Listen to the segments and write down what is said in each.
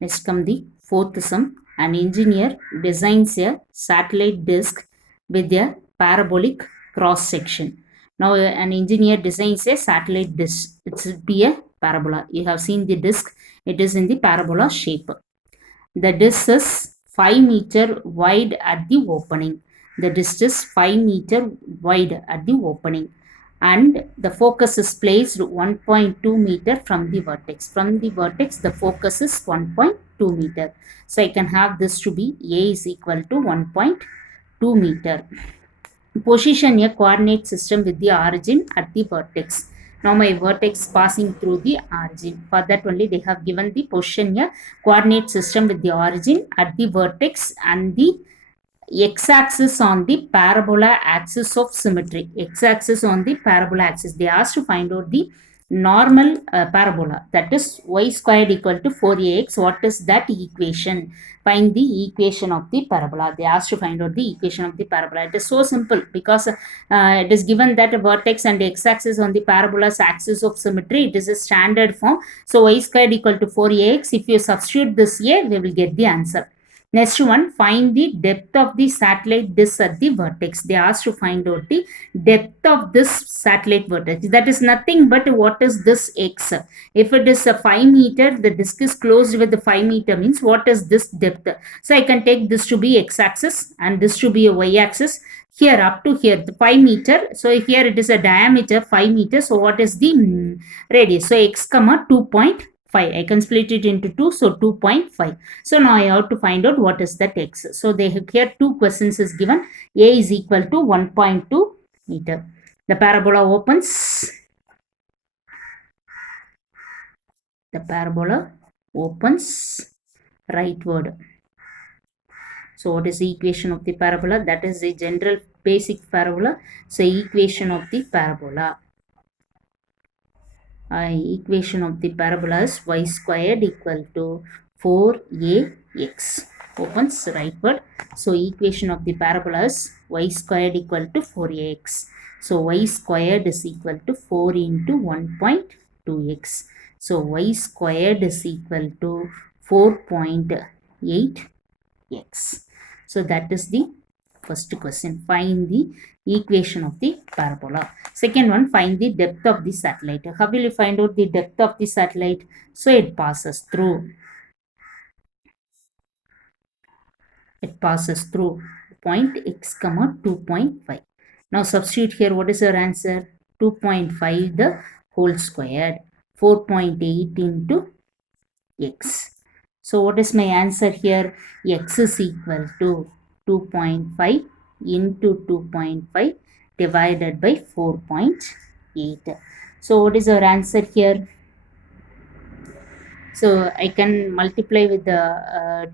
Next come the fourth sum. An engineer designs a satellite disk with a parabolic cross section. Now an engineer designs a satellite disk. It should be a parabola. You have seen the disk. It is in the parabola shape. The disk is 5 meter wide at the opening. The disk is 5 meter wide at the opening, and the focus is placed 1.2 meter from the vertex. From the vertex, the focus is 1.2 meter. So I can have this to be A is equal to 1.2 meter. Position a coordinate system with the origin at the vertex. Now my vertex passing through the origin. For that only they have given the position a coordinate system with the origin at the vertex and the x-axis on the parabola axis of symmetry. X-axis on the parabola axis. They asked to find out the normal parabola, that is y squared equal to 4ax. What is that equation? Find the equation of the parabola. They asked to find out the equation of the parabola. It is so simple because it is given that a vertex and x-axis on the parabola's axis of symmetry. It is a standard form. So y squared equal to 4ax. If you substitute this here, we will get the answer. Next one, find the depth of the satellite disk at the vertex. They asked to find out the depth of this satellite vertex. That is nothing but what is this x? If it is a 5 meter, the disk is closed with the 5 meter means what is this depth? So I can take this to be x-axis and this to be a y-axis. Here up to here, the 5 meter. So here it is a diameter 5 meters. So what is the radius? So x comma 2.5. I can split it into 2. So 2.5. So now I have to find out what is that x. So they have here two questions is given. A is equal to 1.2 meter. The parabola opens. The parabola opens rightward. So what is the equation of the parabola? That is the general basic parabola. So equation of the parabola. Equation of the parabola is y squared equal to 4ax. Opens rightward. So equation of the parabola is y squared equal to 4ax. So y squared is equal to 4 into 1.2x. So y squared is equal to 4.8x. So that is the first question. Find the equation of the parabola. Second one, find the depth of the satellite. How will you find out the depth of the satellite? So it passes through. It passes through point x comma 2.5. Now substitute here. What is your answer? 2.5 the whole squared. 4.8 into x. So what is my answer here? X is equal to 2.5 into 2.5 divided by 4.8. So what is our answer here? So I can multiply with the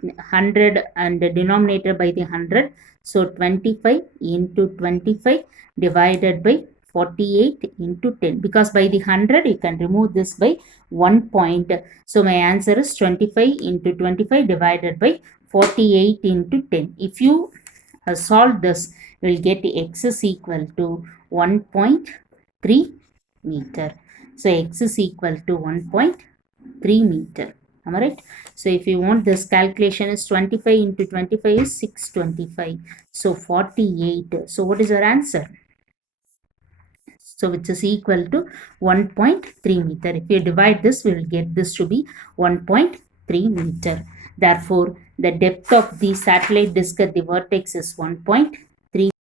100 and the denominator by the 100. So 25 into 25 divided by 48 into 10. Because by the 100 you can remove this by 1 point. So my answer is 25 into 25 divided by 48 into 10. If you solve this, you will get x is equal to 1.3 meter. So x is equal to 1.3 meter. Am I right? So if you want this calculation is 25 into 25 is 625. So 48. So what is your answer? So which is equal to 1.3 meter. If you divide this, we will get this to be 1.3 meter. Therefore, the depth of the satellite disk at the vertex is 1.3